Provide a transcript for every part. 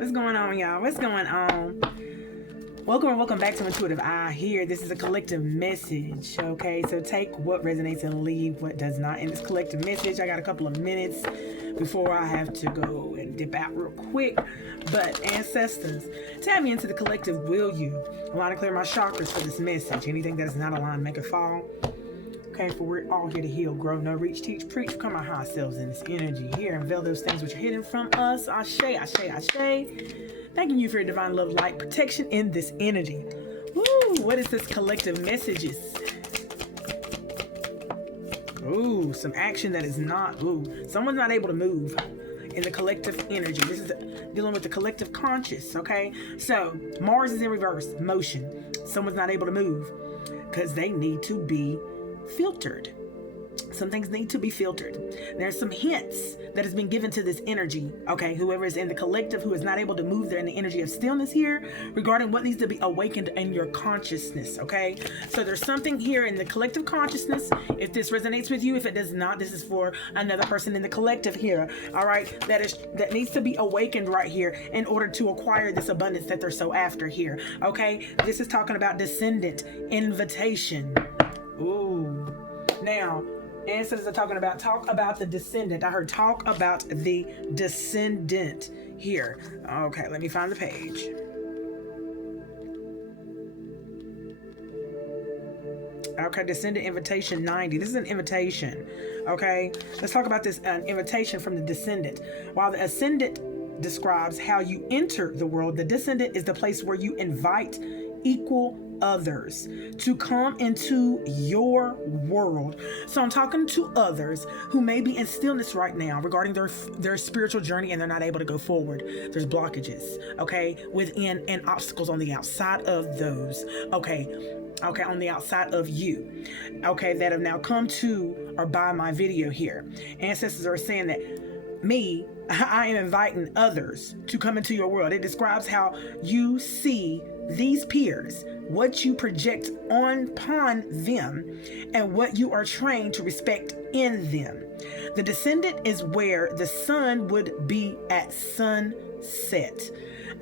What's going on, y'all? What's going on? Welcome back to Intuitive Eye here. This is a collective message, okay? So take what resonates and leave what does not. In this collective message, I got a couple of minutes before I have to go and dip out real quick. But ancestors, tap me into the collective will you. Align and clear my chakras for this message. Anything that is not aligned, make it fall. Okay, for we're all here to heal, grow, know, reach, teach, preach, become our high selves in this energy here. Unveil those things which are hidden from us. Ashe, ashe, ashe. Thanking you for your divine love, light, protection in this energy. Woo, what is this collective messages? Ooh, some action that is not, someone's not able to move in the collective energy. This is dealing with the collective conscious, okay? So, Mars is in reverse, motion. Someone's not able to move because they need to be filtered. Some things need to be filtered. There's some hints that has been given to this energy, okay? Whoever is in the collective who is not able to move, they're in the energy of stillness here regarding what needs to be awakened in your consciousness, okay? So there's something here in the collective consciousness. If this resonates with you, if it does not, this is for another person in the collective here, all right? That needs to be awakened right here in order to acquire this abundance that they're so after here, okay? This is talking about descendant invitation. Ooh. Now, ancestors are talk about the descendant. I heard talk about the descendant here. Okay, let me find the page. Okay, descendant invitation 90. This is an invitation. Okay, let's talk about this invitation from the descendant. While the ascendant describes how you enter the world, the descendant is the place where you invite equal others to come into your world. So I'm talking to others who may be in stillness right now regarding their spiritual journey and they're not able to go forward. There's blockages, okay, within and obstacles on the outside of those, okay, on the outside of you, okay, that have now come to or by my video here. Ancestors are saying that I am inviting others to come into your world. It describes how you see these peers, what you project upon them, and what you are trained to respect in them. The descendant is where the sun would be at sunset.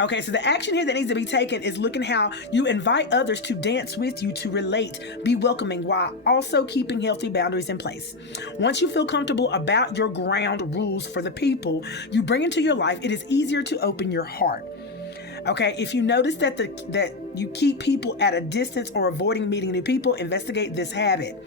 Okay, so the action here that needs to be taken is looking how you invite others to dance with you, to relate, be welcoming, while also keeping healthy boundaries in place. Once you feel comfortable about your ground rules for the people you bring into your life, it is easier to open your heart. Okay, if you notice that you keep people at a distance or avoiding meeting new people, investigate this habit.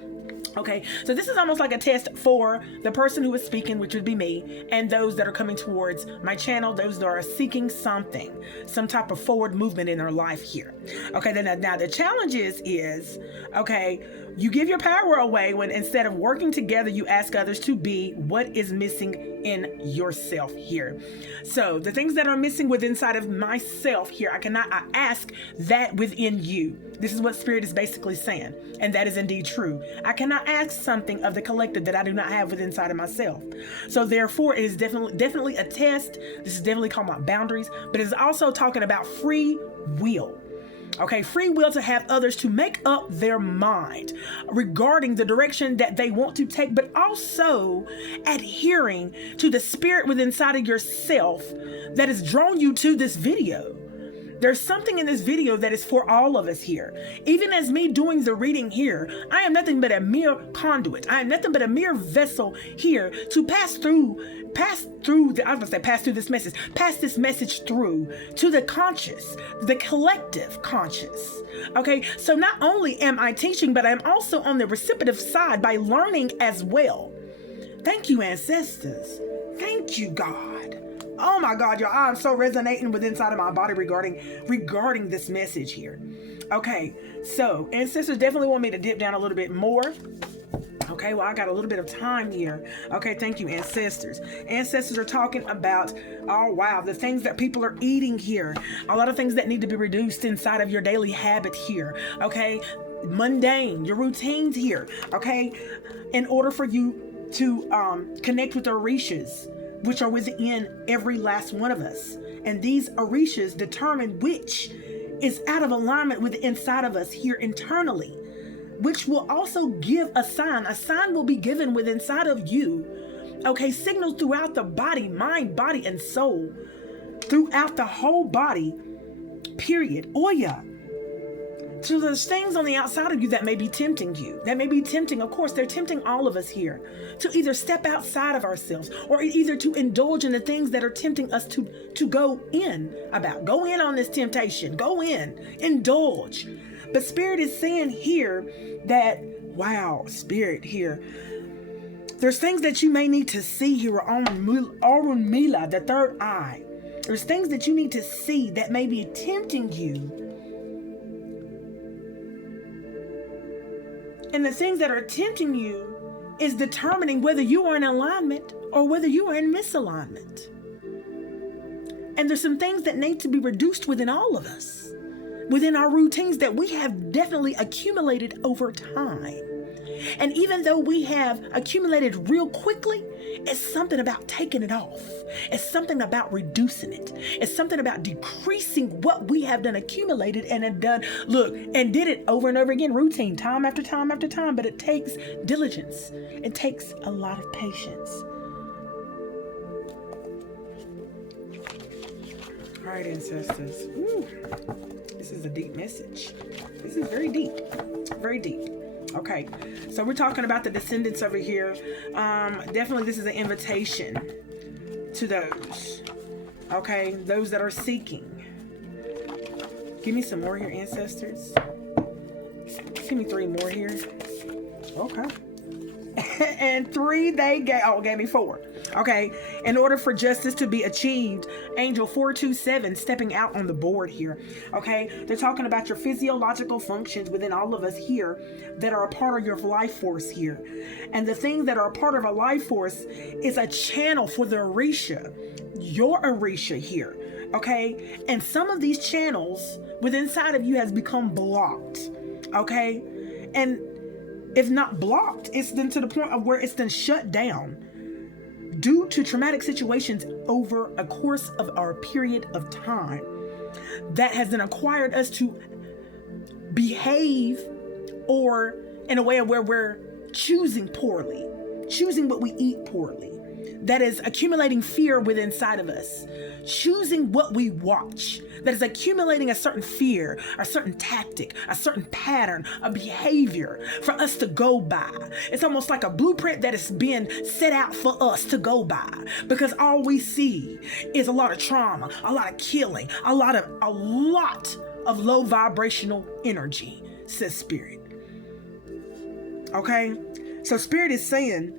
Okay, so this is almost like a test for the person who is speaking, which would be me, and those that are coming towards my channel, those that are seeking something, some type of forward movement in their life here. Okay, then now the challenge is, okay, you give your power away when instead of working together, you ask others to be what is missing in yourself here. So the things that are missing within inside of myself here, I ask that within you. This is what Spirit is basically saying, and that is indeed true. I cannot ask something of the collective that I do not have within inside of myself. So therefore, it is definitely a test. This is definitely called my boundaries, but it's also talking about free will. Okay, free will to have others to make up their mind regarding the direction that they want to take, but also adhering to the spirit within inside of yourself that has drawn you to this video. There's something in this video that is for all of us here. Even as me doing the reading here, I am nothing but a mere conduit. I am nothing but a mere vessel here to pass this message through to the conscious, the collective conscious. Okay, so not only am I teaching, but I'm also on the receptive side by learning as well. Thank you, ancestors. Thank you, God. Oh my God, y'all, I'm so resonating with inside of my body regarding this message here. Okay, so ancestors definitely want me to dip down a little bit more. Okay, well, I got a little bit of time here. Okay, thank you, ancestors. Ancestors are talking about, oh wow, the things that people are eating here. A lot of things that need to be reduced inside of your daily habit here. Okay, mundane, your routines here. Okay, in order for you to connect with the orishas, which are within every last one of us. And these orishas determine which is out of alignment with the inside of us here internally, which will also give a sign. A sign will be given with inside of you. Okay, signals throughout the body, mind, body, and soul throughout the whole body, period. Oya. So there's things on the outside of you that may be tempting you. That may be tempting, of course, they're tempting all of us here to either step outside of ourselves or either to indulge in the things that are tempting us to go in about. Go in on this temptation. Go in. Indulge. But Spirit is saying here that, wow, Spirit here, there's things that you may need to see here on Arun Mila, the third eye. There's things that you need to see that may be tempting you. And the things that are tempting you is determining whether you are in alignment or whether you are in misalignment. And there's some things that need to be reduced within all of us, within our routines that we have definitely accumulated over time. And even though we have accumulated real quickly, it's something about taking it off. It's something about reducing it. It's something about decreasing what we have done accumulated and have done, and did it over and over again, routine, time after time after time. But it takes diligence. It takes a lot of patience. All right, ancestors. Ooh, this is a deep message. This is very deep. Very deep. Okay, so we're talking about the descendants over here. Definitely this is an invitation to those, okay, those that are seeking. Give me some more here, ancestors. Give me 3 more here. Okay. And 3 they gave me 4. Okay, in order for justice to be achieved, angel 427 stepping out on the board here. Okay, they're talking about your physiological functions within all of us here that are a part of your life force here. And the things that are a part of a life force is a channel for the orisha, your orisha here. Okay, and some of these channels within inside of you has become blocked. Okay, and if not blocked, it's then to the point of where it's then shut down due to traumatic situations over a course of our period of time that has then acquired us to behave or in a way where we're choosing poorly, choosing what we eat poorly. That is accumulating fear within inside of us, choosing what we watch, that is accumulating a certain fear, a certain tactic, a certain pattern, a behavior for us to go by. It's almost like a blueprint that is being set out for us to go by, because all we see is a lot of trauma, a lot of killing, a lot of low vibrational energy, says Spirit. Okay, so Spirit is saying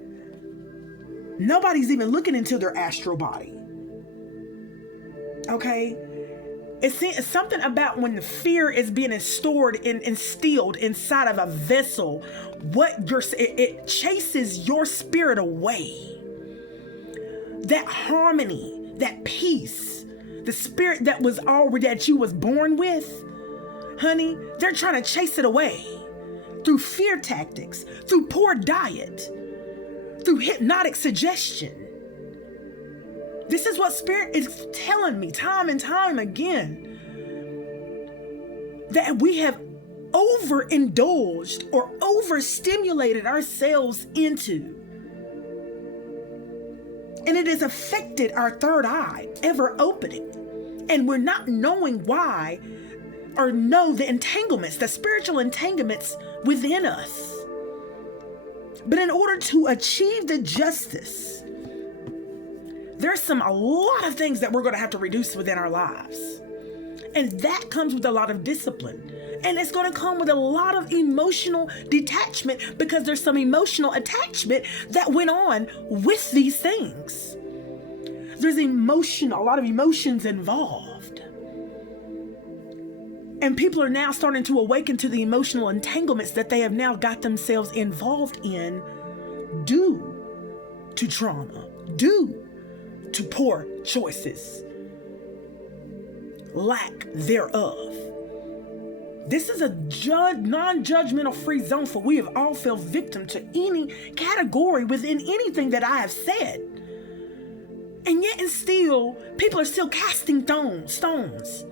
nobody's even looking into their astral body. Okay, it's something about when the fear is being instilled inside of a vessel. It chases your spirit away. That harmony, that peace, the spirit that you was born with, honey, they're trying to chase it away through fear tactics, through poor diet, through hypnotic suggestion. This is what Spirit is telling me time and time again, that we have overindulged or overstimulated ourselves into. And it has affected our third eye ever opening. And we're not knowing why or know the entanglements, the spiritual entanglements within us. But in order to achieve the justice, there's a lot of things that we're going to have to reduce within our lives. And that comes with a lot of discipline. And it's going to come with a lot of emotional detachment, because there's some emotional attachment that went on with these things. There's a lot of emotions involved. And people are now starting to awaken to the emotional entanglements that they have now got themselves involved in due to trauma, due to poor choices, lack thereof. This is a non-judgmental free zone, for we have all fell victim to any category within anything that I have said. And yet and still, people are still casting stones.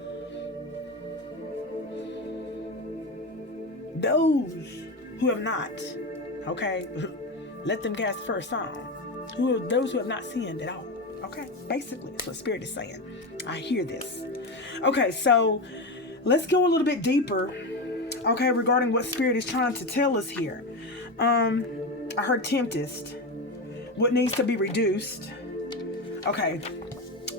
Those who have not, okay, let them cast the first stone. Those who have not sinned at all. Okay, basically, that's what Spirit is saying. I hear this. Okay, so let's go a little bit deeper, okay, regarding what Spirit is trying to tell us here. I heard tempest. What needs to be reduced? Okay,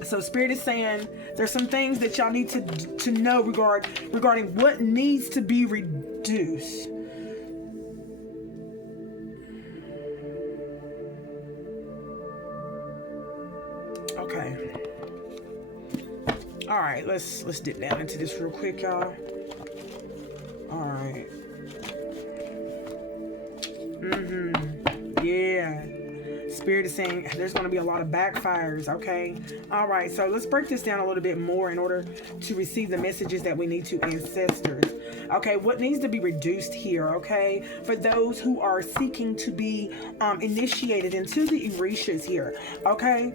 so Spirit is saying there's some things that y'all need to know regarding what needs to be reduced. Okay. All right, let's dip down into this real quick, y'all. All right. Yeah. Spirit is saying there's going to be a lot of backfires, okay? All right, so let's break this down a little bit more in order to receive the messages that we need to ancestors. Okay, what needs to be reduced here, okay? For those who are seeking to be initiated into the orishas here, okay?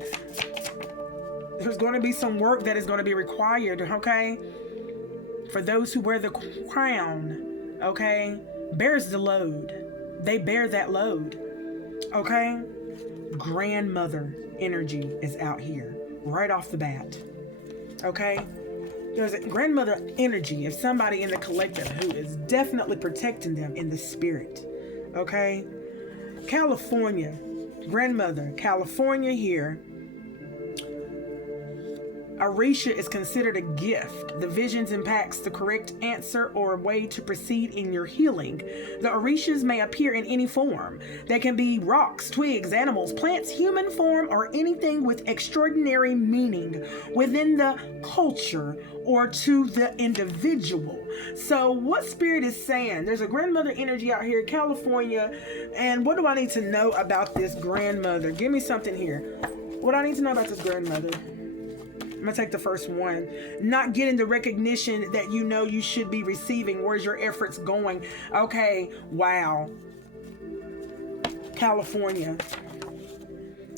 There's going to be some work that is going to be required, okay? For those who wear the crown, okay? Bears the load. They bear that load, okay? Grandmother energy is out here right off the bat, okay? There's a grandmother energy of somebody in the collective who is definitely protecting them in the spirit, okay? California, grandmother, California here. Orisha is considered a gift. The visions impacts the correct answer or a way to proceed in your healing. The orishas may appear in any form. They can be rocks, twigs, animals, plants, human form, or anything with extraordinary meaning within the culture or to the individual. So what Spirit is saying, there's a grandmother energy out here, California, and what do I need to know about this grandmother? Give me something here. What I need to know about this grandmother? I'm gonna take the first one. Not getting the recognition that you know you should be receiving. Where's your efforts going? Okay, wow. California.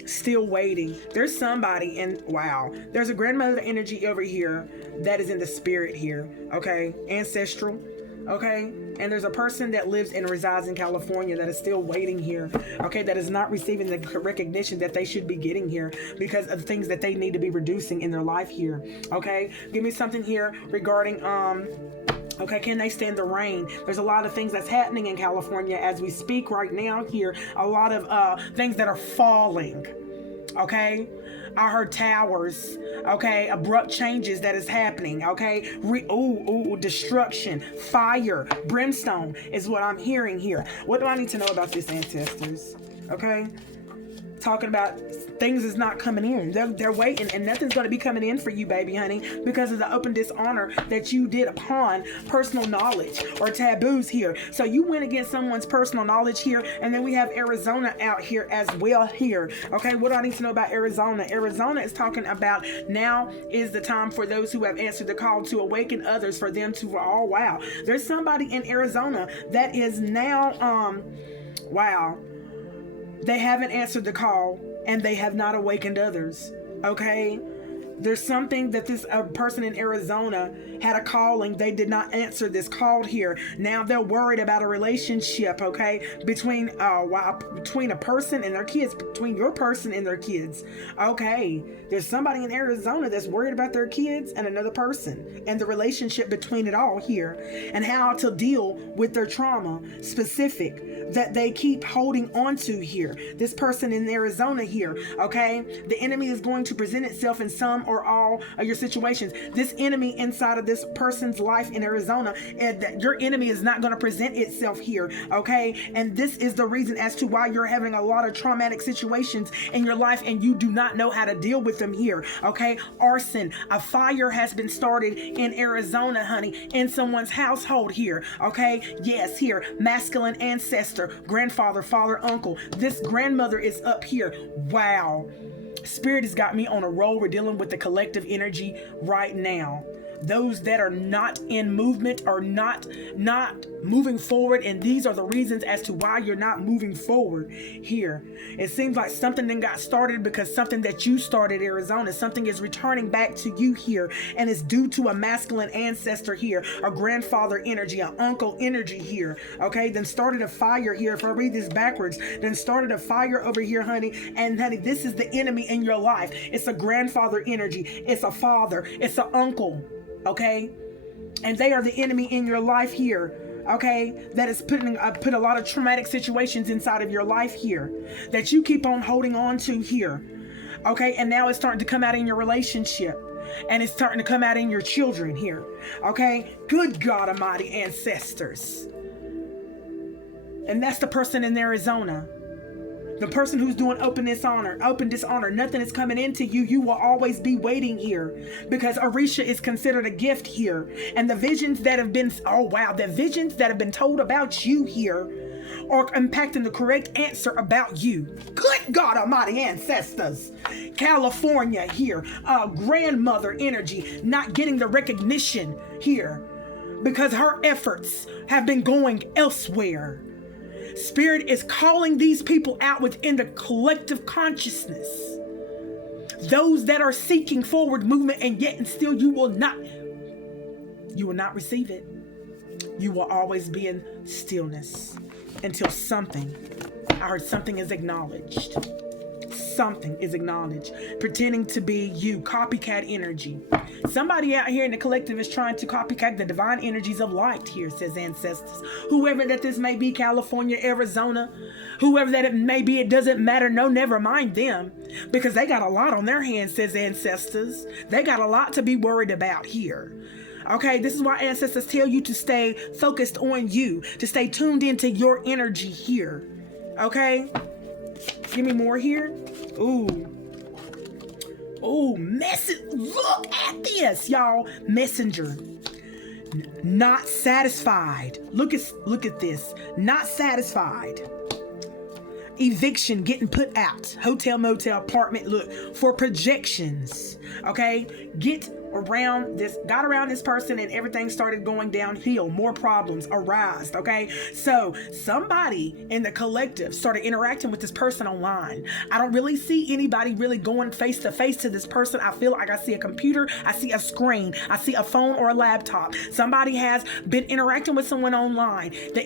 Still waiting. There's somebody in, wow. There's a grandmother energy over here that is in the spirit here. Okay, ancestral. Okay, and there's a person that lives and resides in California that is still waiting here, okay, that is not receiving the recognition that they should be getting here because of things that they need to be reducing in their life here, okay? Give me something here regarding, okay, can they stand the rain? There's a lot of things that's happening in California as we speak right now here, a lot of things that are falling, okay? I heard towers, okay, abrupt changes that is happening, okay, destruction, fire, brimstone is what I'm hearing here. What do I need to know about this, ancestors? Okay, talking about things is not coming in. They're waiting, and nothing's going to be coming in for you, baby honey, because of the open dishonor that you did upon personal knowledge or taboos here. So you went against someone's personal knowledge here, and then we have Arizona out here as well here. Okay, what do I need to know about Arizona? Arizona is talking about now is the time for those who have answered the call to awaken others, for them to, oh wow, there's somebody in Arizona that is now wow, they haven't answered the call and they have not awakened others, okay? There's something that this person in Arizona had a calling. They did not answer this call here. Now they're worried about a relationship, okay, between a person and their kids, between your person and their kids. Okay, there's somebody in Arizona that's worried about their kids and another person and the relationship between it all here, and how to deal with their trauma specific that they keep holding on to here. This person in Arizona here, okay, the enemy is going to present itself in some or all of your situations. This enemy inside of this person's life in Arizona, and that your enemy is not going to present itself here, okay? And this is the reason as to why you're having a lot of traumatic situations in your life and you do not know how to deal with them here, okay? Arson, a fire has been started in Arizona, honey, in someone's household here, okay? Yes, here, masculine ancestor, grandfather, father, uncle. This grandmother is up here. Wow. Spirit has got me on a roll. We're dealing with the collective energy right now. those that are not in movement are not moving forward, and these are the reasons as to why you're not moving forward here. It seems like something then got started because something that you started, Arizona, something is returning back to you here, and it's due to a masculine ancestor here, a grandfather energy, an uncle energy here, okay? Then started a fire here. If I read this backwards, then started a fire over here, honey, and honey, this is the enemy in your life. It's a grandfather energy, it's a father, it's an uncle, okay? And they are the enemy in your life here, okay? That is put a lot of traumatic situations inside of your life here that you keep on holding on to here, okay? And now it's starting to come out in your relationship, and it's starting to come out in your children here, okay? Good God Almighty, ancestors. And that's the person in Arizona. The person who's doing open dishonor, nothing is coming into you. You will always be waiting here because Orisha is considered a gift here. And the visions that have been, the visions that have been told about you here are impacting the correct answer about you. Good God Almighty, ancestors. California here, grandmother energy, not getting the recognition here because her efforts have been going elsewhere. Spirit is calling these people out within the collective consciousness. Those that are seeking forward movement, and yet and still you will not receive it. You will always be in stillness until something is acknowledged. Something is acknowledged. Pretending to be you. Copycat energy. Somebody out here in the collective is trying to copycat the divine energies of light here, says ancestors. Whoever that this may be, California, Arizona, whoever that it may be, it doesn't matter. No, never mind them. Because they got a lot on their hands, says ancestors. They got a lot to be worried about here. Okay, this is why ancestors tell you to stay focused on you, to stay tuned into your energy here. Okay? Give me more here. Ooh, message. Look at this, y'all. Messenger. Not satisfied. Look at this. Not satisfied. Eviction, getting put out. Hotel, motel, apartment. Look for projections. Okay, got around this person, and everything started going downhill. More problems arise. Okay, so somebody in the collective started interacting with this person online. I don't really see anybody really going face to face to this person. I feel like I see a computer, I see a screen, I see a phone or a laptop. Somebody has been interacting with someone online. The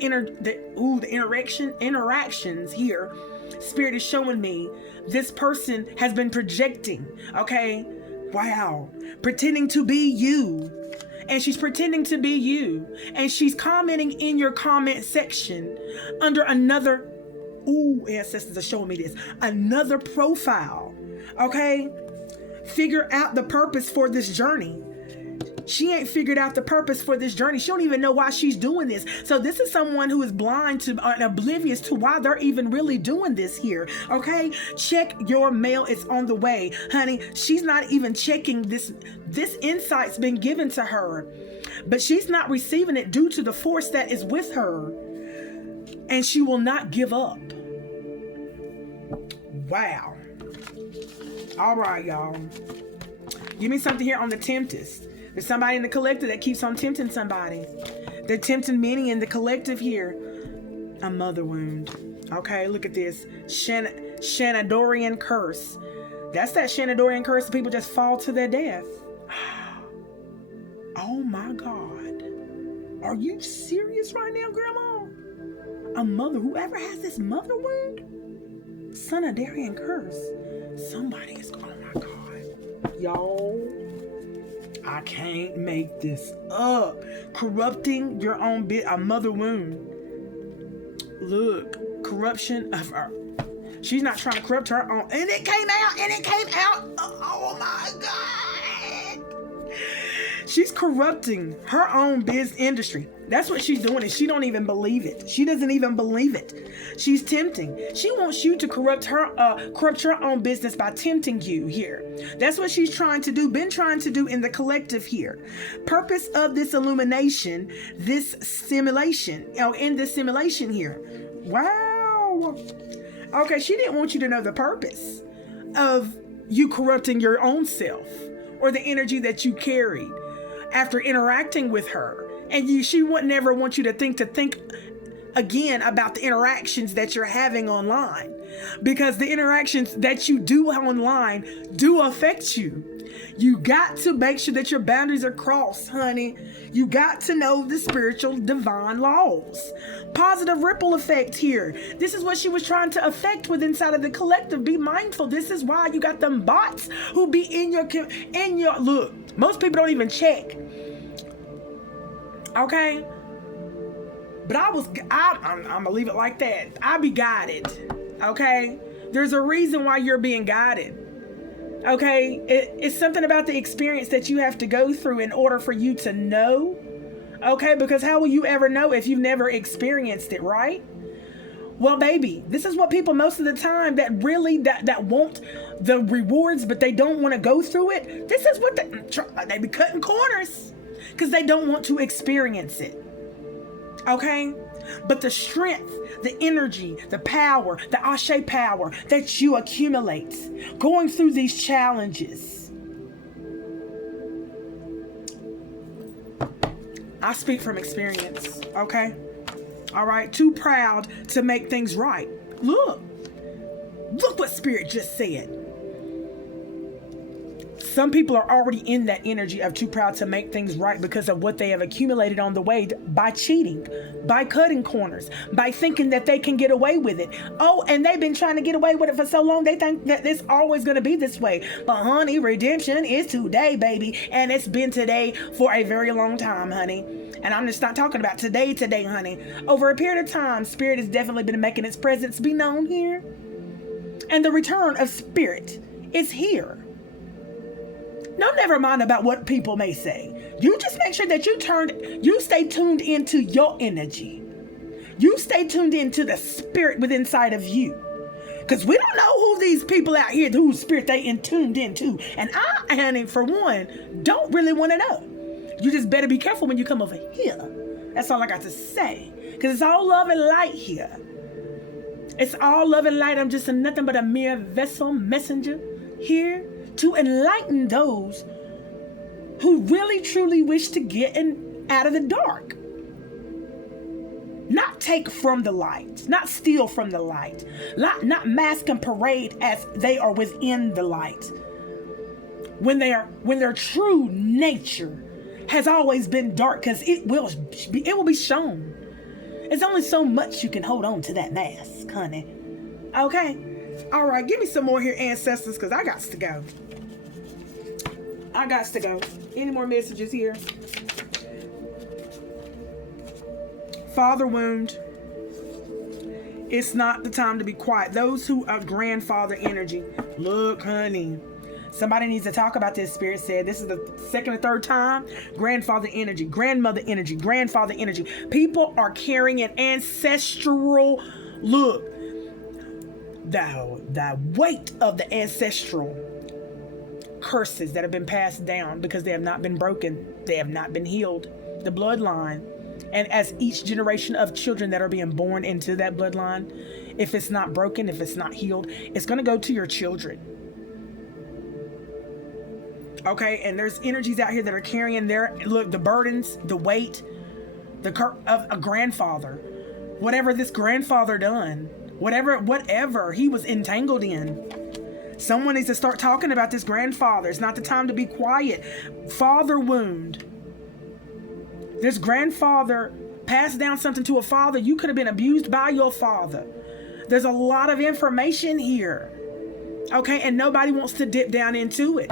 interactions here. Spirit is showing me this person has been projecting. Okay. Wow. Pretending to be you. And she's pretending to be you. And she's commenting in your comment section under another. Ancestors are showing me this. Another profile. Okay? Figure out the purpose for this journey. She ain't figured out the purpose for this journey. She don't even know why she's doing this. So this is someone who is blind to and oblivious to why they're even really doing this here. Okay? Check your mail. It's on the way. Honey, she's not even checking this. This insight's been given to her, but she's not receiving it due to the force that is with her. And she will not give up. Wow. All right, y'all. Give me something here on the Tempest. There's somebody in the collective that keeps on tempting somebody. They're tempting many in the collective here. A mother wound. Okay, look at this. Shanadorian curse. That's that Shanadorian curse. People just fall to their death. Oh my God. Are you serious right now, Grandma? A mother, whoever has this mother wound? Shanadorian curse. Somebody is, oh my God. Y'all. I can't make this up. Corrupting your own a mother wound. Look, corruption of her. She's not trying to corrupt her own. And it came out. Oh my God. She's corrupting her own biz industry. That's what she's doing, and she don't even believe it. She doesn't even believe it. She's tempting. She wants you to corrupt your own business by tempting you here. That's what she's trying to do, been trying to do in the collective here. Purpose of this illumination, this simulation, in this simulation here. Wow. Okay, she didn't want you to know the purpose of you corrupting your own self or the energy that you carried. after interacting with her. And she would never want you to think again about the interactions that you're having online, because the interactions that you do online do affect you. You got to make sure that your boundaries are crossed, honey. You got to know the spiritual divine laws. Positive ripple effect here. This is what she was trying to affect with inside of the collective. Be mindful. This is why you got them bots who be in your look. Most people don't even check. Okay? But I'm gonna leave it like that. I be guided. Okay? There's a reason why you're being guided. Okay? It's something about the experience that you have to go through in order for you to know. Okay? Because how will you ever know if you've never experienced it, right? Well, baby, this is what people most of the time that want the rewards, but they don't want to go through it. This is what they be cutting corners because they don't want to experience it. Okay? But the strength, the energy, the power, the Ashe power that you accumulate going through these challenges. I speak from experience, okay? All right? Too proud to make things right. Look what Spirit just said. Some people are already in that energy of too proud to make things right because of what they have accumulated on the way by cheating, by cutting corners, by thinking that they can get away with it. Oh, and they've been trying to get away with it for so long, they think that it's always going to be this way. But honey, redemption is today, baby. And it's been today for a very long time, honey. And I'm just not talking about today, honey. Over a period of time, Spirit has definitely been making its presence be known here. And the return of Spirit is here. No, never mind about what people may say. You just make sure that you stay tuned into your energy. You stay tuned into the spirit within inside of you. Because we don't know who these people out here, whose spirit they tuned into. And I, honey, for one, don't really want to know. You just better be careful when you come over here. That's all I got to say. Because it's all love and light here. It's all love and light. I'm just nothing but a mere vessel messenger here to enlighten those who really truly wish to get out of the dark. Not take from the light, not steal from the light, not mask and parade as they are within the light. When their true nature has always been dark, because it will be shown. It's only so much you can hold on to that mask, honey. Okay? All right, give me some more here, ancestors, because I got to go. Any more messages here? Father wound. It's not the time to be quiet. Those who are grandfather energy. Look, honey. Somebody needs to talk about this. Spirit said this is the second or third time. Grandfather energy, grandmother energy, grandfather energy. People are carrying an ancestral look. The weight of the ancestral curses that have been passed down because they have not been broken. They have not been healed. The bloodline. And as each generation of children that are being born into that bloodline, if it's not broken, if it's not healed, it's going to go to your children. Okay, and there's energies out here that are carrying the burdens, the weight, of a grandfather. Whatever this grandfather done, whatever he was entangled in. Someone needs to start talking about this grandfather. It's not the time to be quiet. Father wound. This grandfather passed down something to a father. You could have been abused by your father. There's a lot of information here. Okay, and nobody wants to dip down into it.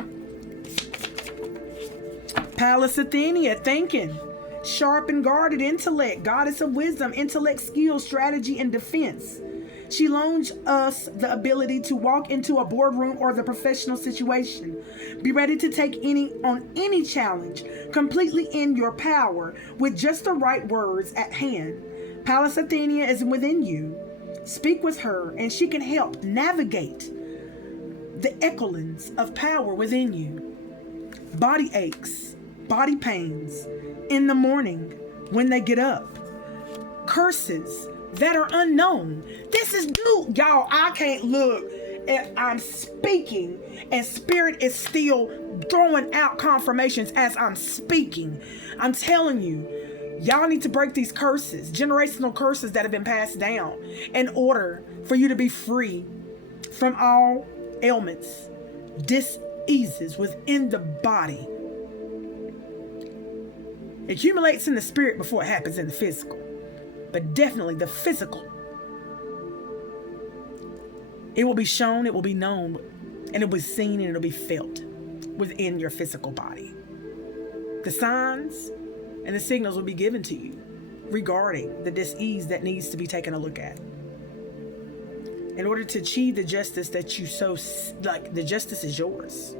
Pallas Athenia, thinking. Sharp and guarded intellect. Goddess of wisdom, intellect, skill, strategy, and defense. She loans us the ability to walk into a boardroom or the professional situation. Be ready to take on any challenge, completely in your power, with just the right words at hand. Pallas Athenia is within you. Speak with her, and she can help navigate the echelons of power within you. Body aches, body pains, in the morning when they get up. Curses that are unknown. This is new, y'all. I can't look. I'm speaking, and spirit is still throwing out confirmations as I'm speaking. I'm telling you, y'all need to break these curses, generational curses that have been passed down, in order for you to be free from all ailments, diseases within the body. It accumulates in the spirit before it happens in the physical, but definitely the physical. It will be shown, it will be known, and it will be seen, and it will be felt within your physical body. The signs and the signals will be given to you regarding the disease that needs to be taken a look at. In order to achieve the justice that you so like, the justice is yours.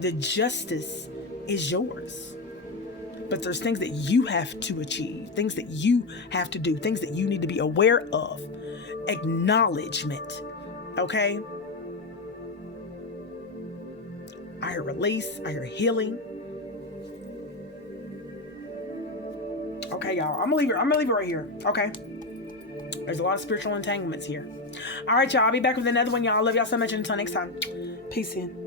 The justice is yours. But there's things that you have to achieve, things that you have to do, things that you need to be aware of. Acknowledgement. Okay? I hear release. I hear healing. Okay, y'all. I'm gonna leave it right here. Okay? There's a lot of spiritual entanglements here. All right, y'all. I'll be back with another one, y'all. I love y'all so much. Until next time. Peace in.